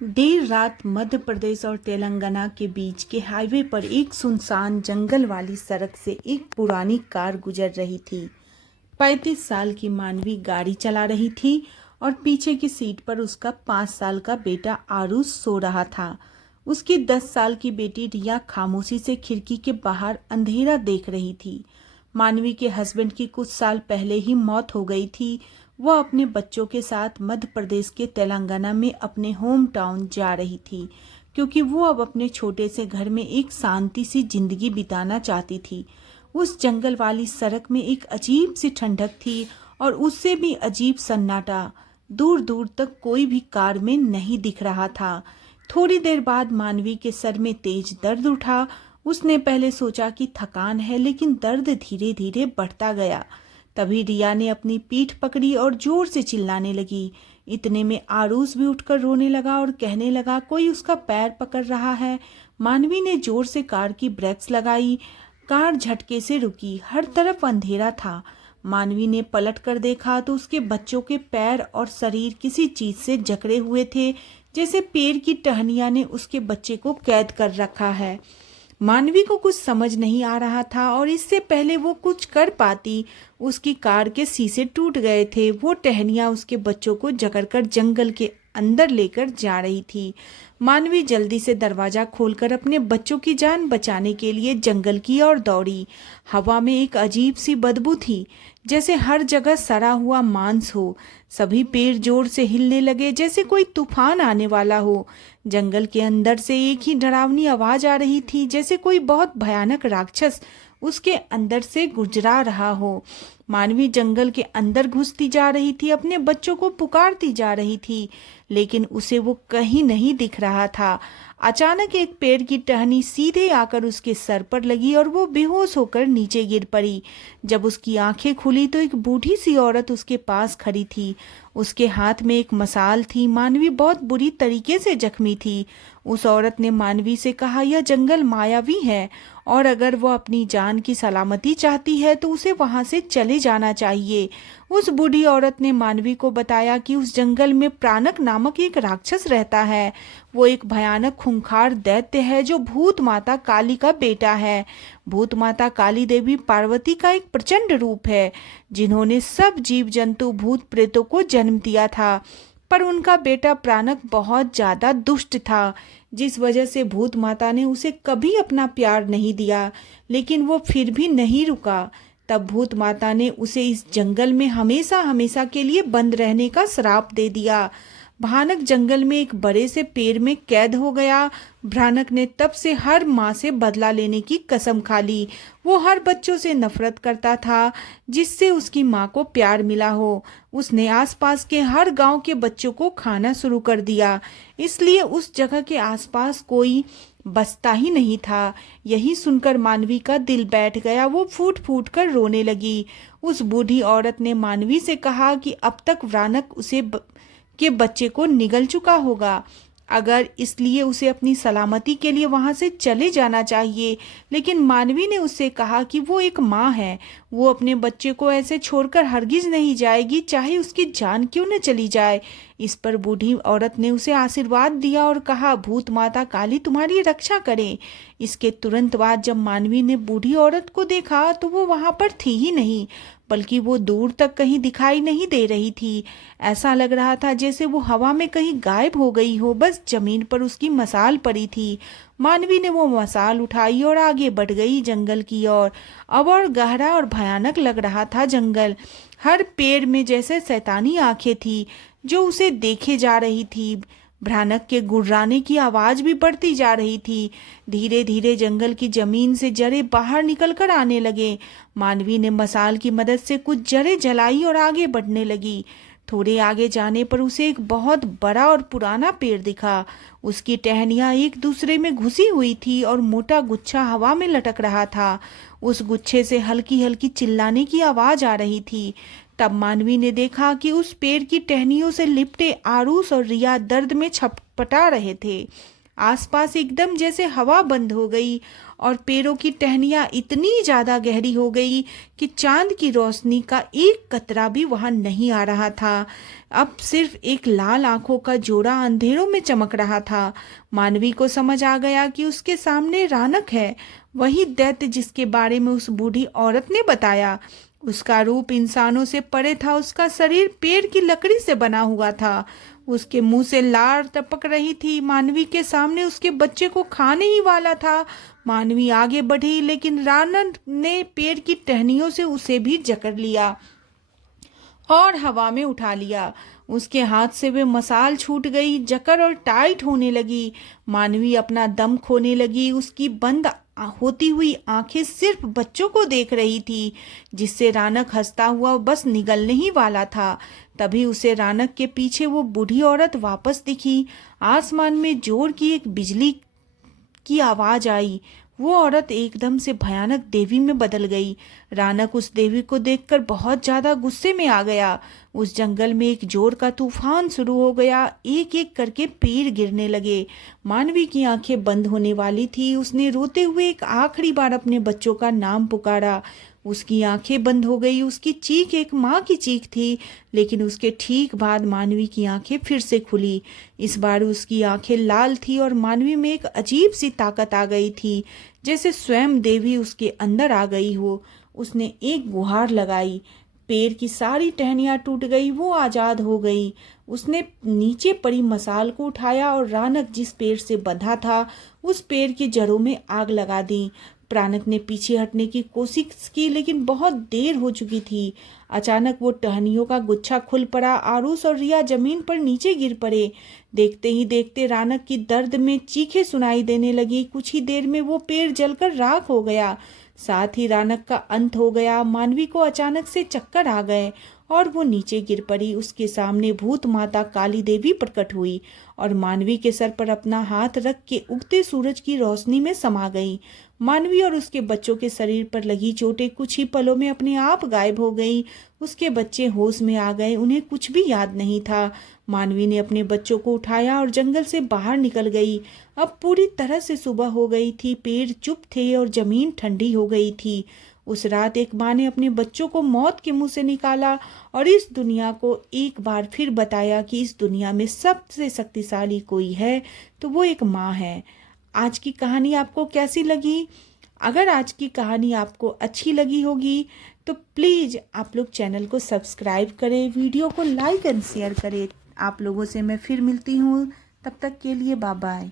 देर रात मध्य प्रदेश और तेलंगाना के बीच के हाईवे पर एक सुनसान जंगल वाली सड़क से एक पुरानी कार गुजर रही थी। 35 साल की मानवी गाड़ी चला रही थी और पीछे की सीट पर उसका 5 साल का बेटा आरुष सो रहा था। उसकी 10 साल की बेटी रिया खामोशी से खिड़की के बाहर अंधेरा देख रही थी। मानवी के हस्बैंड की कुछ साल पहले ही मौत हो गई थी। वह अपने बच्चों के साथ मध्य प्रदेश के तेलंगाना में अपने होम टाउन जा रही थी, क्योंकि वो अब अपने छोटे से घर में एक शांति सी जिंदगी बिताना चाहती थी। उस जंगल वाली सड़क में एक अजीब सी ठंडक थी और उससे भी अजीब सन्नाटा। दूर दूर तक कोई भी कार में नहीं दिख रहा था। थोड़ी देर बाद मानवी के सर में तेज दर्द उठा। उसने पहले सोचा कि थकान है, लेकिन दर्द धीरे धीरे बढ़ता गया। तभी रिया ने अपनी पीठ पकड़ी और जोर से चिल्लाने लगी। इतने में आरूस भी उठकर रोने लगा और कहने लगा कोई उसका पैर पकड़ रहा है। मानवी ने जोर से कार की ब्रेक्स लगाई। कार झटके से रुकी। हर तरफ अंधेरा था। मानवी ने पलट कर देखा तो उसके बच्चों के पैर और शरीर किसी चीज से जकड़े हुए थे, जैसे पेड़ की टहनियां ने उसके बच्चे को कैद कर रखा है। मानवी को कुछ समझ नहीं आ रहा था और इससे पहले वो कुछ कर पाती, उसकी कार के शीशे टूट गए थे। वो टहनियां उसके बच्चों को जकड़कर जंगल के अंदर लेकर जा रही थी। मानवी जल्दी से दरवाजा खोलकर अपने बच्चों की जान बचाने के लिए जंगल की ओर दौड़ी। हवा में एक अजीब सी बदबू थी, जैसे हर जगह सड़ा हुआ मांस हो। सभी पेड़ जोर से हिलने लगे, जैसे कोई तूफान आने वाला हो। जंगल के अंदर से एक ही डरावनी आवाज आ रही थी, जैसे कोई बहुत भयानक राक्षस उसके अंदर से गुजरा रहा हो। मानवी जंगल के अंदर घुसती जा रही थी, अपने बच्चों को पुकारती जा रही थी, लेकिन उसे वो कहीं नहीं दिख रहा था। अचानक एक पेड़ की टहनी सीधे आकर उसके सर पर लगी और वो बेहोश होकर नीचे गिर पड़ी। जब उसकी आंखें खुली तो एक बूढ़ी सी औरत उसके पास खड़ी थी। उसके हाथ में एक मसाल थी। मानवी बहुत बुरी तरीके से जख्मी थी। उस औरत ने मानवी से कहा, यह जंगल मायावी है और अगर वो अपनी जान की सलामती चाहती है तो उसे वहां से चले जाना चाहिए। उस बूढ़ी औरत ने मानवी को बताया कि उस जंगल में प्राणक नामक एक राक्षस रहता है। वो एक भयानक खूंखार दैत्य है जो भूत माता काली का बेटा है। भूत माता काली देवी पार्वती का एक प्रचंड रूप है, जिन्होंने सब जीव जंतु भूत प्रेतों को जन्म दिया था। पर उनका बेटा प्राणक बहुत ज्यादा दुष्ट था, जिस वजह से भूत माता ने उसे कभी अपना प्यार नहीं दिया। लेकिन वो फिर भी नहीं रुका। तब भूत माता ने उसे इस जंगल में हमेशा हमेशा के लिए बंद रहने का श्राप दे दिया। भयानक जंगल में एक बड़े से पेड़ में कैद हो गया। भ्रानक ने तब से हर माँ से बदला लेने की कसम खा ली। वो हर बच्चों से नफरत करता था जिससे उसकी माँ को प्यार मिला हो। उसने आसपास के हर गांव के बच्चों को खाना शुरू कर दिया, इसलिए उस जगह के आसपास कोई बसता ही नहीं था। यही सुनकर मानवी का दिल बैठ गया। वो फूट फूट कर रोने लगी। उस बूढ़ी औरत ने मानवी से कहा कि अब तक भ्रानक के बच्चे को निगल चुका होगा, अगर इसलिए उसे अपनी सलामती के लिए वहां से चले जाना चाहिए। लेकिन मानवी ने उससे कहा कि वो एक माँ है, वो अपने बच्चे को ऐसे छोड़कर हरगिज नहीं जाएगी, चाहे उसकी जान क्यों न चली जाए। इस पर बूढ़ी औरत ने उसे आशीर्वाद दिया और कहा, भूत माता काली तुम्हारी रक्षा करे। इसके तुरंत बाद जब मानवी ने बूढ़ी औरत को देखा तो वो वहां पर थी ही नहीं, बल्कि वो दूर तक कहीं दिखाई नहीं दे रही थी। ऐसा लग रहा था जैसे वो हवा में कहीं गायब हो गई हो, बस जमीन पर उसकी मसाल पड़ी थी। मानवी ने वो मसाल उठाई और आगे बढ़ गई जंगल की ओर। अब और गहरा और भयानक लग रहा था जंगल। हर पेड़ में जैसे शैतानी आंखें थी जो उसे देखे जा रही थी। भयानक के गुर्राने की आवाज भी बढ़ती जा रही थी। धीरे धीरे जंगल की जमीन से जड़ें बाहर निकलकर आने लगे। मानवी ने मसाल की मदद से कुछ जड़ें जलाई और आगे बढ़ने लगी। थोड़े आगे जाने पर उसे एक बहुत बड़ा और पुराना पेड़ दिखा। उसकी टहनियां एक दूसरे में घुसी हुई थी और मोटा गुच्छा हवा में लटक रहा था। उस गुच्छे से हल्की हल्की चिल्लाने की आवाज आ रही थी। तब मानवी ने देखा कि उस पेड़ की टहनियों से लिपटे आरूस और रिया दर्द में छटपटा रहे थे। आसपास एकदम जैसे हवा बंद हो गई और पेड़ों की टहनियाँ इतनी ज़्यादा गहरी हो गई कि चांद की रोशनी का एक कतरा भी वहां नहीं आ रहा था। अब सिर्फ एक लाल आंखों का जोड़ा अंधेरों में चमक रहा था। मानवी को समझ आ गया कि उसके सामने रानक है, वही दैत्य जिसके बारे में उस बूढ़ी औरत ने बताया। उसका रूप इंसानों से परे था, उसका शरीर पेड़ की लकड़ी से बना हुआ था, उसके मुंह से लार टपक रही थी। मानवी के सामने उसके बच्चे को खाने ही वाला था। मानवी आगे बढ़ी, लेकिन रावण ने पेड़ की टहनियों से उसे भी जकड़ लिया और हवा में उठा लिया। उसके हाथ से वे मसाल छूट गई, जकड़ और टाइट होने लगी। मानवी अपना दम खोने लगी। उसकी बंद होती हुई आंखें सिर्फ बच्चों को देख रही थी, जिससे रानक हंसता हुआ बस निगलने ही वाला था। तभी उसे रानक के पीछे वो बूढ़ी औरत वापस दिखी। आसमान में जोर की एक बिजली की आवाज आई। वो औरत एकदम से भयानक देवी में बदल गई। रानक उस देवी को देखकर बहुत ज्यादा गुस्से में आ गया। उस जंगल में एक जोर का तूफान शुरू हो गया। एक एक करके पेड़ गिरने लगे। मानवी की आंखें बंद होने वाली थी। उसने रोते हुए एक आखिरी बार अपने बच्चों का नाम पुकारा। उसकी आंखें बंद हो गई। उसकी चीख एक माँ की चीख थी, लेकिन उसके ठीक बाद मानवी की आंखें फिर से खुली। इस बार उसकी आंखें लाल थी और मानवी में एक अजीब सी ताकत आ गई थी, जैसे स्वयं देवी उसके अंदर आ गई हो। उसने एक गुहार लगाई। पेड़ की सारी टहनियाँ टूट गई, वो आजाद हो गई। उसने नीचे पड़ी मसाल को उठाया और रानक जिस पेड़ से बंधा था उस पेड़ की जड़ों में आग लगा दी। प्राणक ने पीछे हटने की कोशिश की, लेकिन बहुत देर हो चुकी थी। अचानक वो टहनियों का गुच्छा खुल पड़ा। आरूस और रिया जमीन पर नीचे गिर पड़े। देखते ही देखते रानक की दर्द में चीखें सुनाई देने लगी। कुछ ही देर में वो पेड़ जलकर राख हो गया। साथ ही रानक का अंत हो गया। मानवी को अचानक से चक्कर आ गए और वो नीचे गिर पड़ी। उसके सामने भूत माता काली देवी प्रकट हुई और मानवी के सर पर अपना हाथ रख के उगते सूरज की रोशनी में समा गई। मानवी और उसके बच्चों के शरीर पर लगी चोटें कुछ ही पलों में अपने आप गायब हो गई। उसके बच्चे होश में आ गए, उन्हें कुछ भी याद नहीं था। मानवी ने अपने बच्चों को उठाया और जंगल से बाहर निकल गई। अब पूरी तरह से सुबह हो गई थी। पेड़ चुप थे और जमीन ठंडी हो गई थी। उस रात एक माँ ने अपने बच्चों को मौत के मुंह से निकाला और इस दुनिया को एक बार फिर बताया कि इस दुनिया में सबसे शक्तिशाली कोई है तो वो एक माँ है। आज की कहानी आपको कैसी लगी? अगर आज की कहानी आपको अच्छी लगी होगी तो प्लीज़ आप लोग चैनल को सब्सक्राइब करें, वीडियो को लाइक एंड शेयर करें। आप लोगों से मैं फिर मिलती हूँ, तब तक के लिए बाय बाय।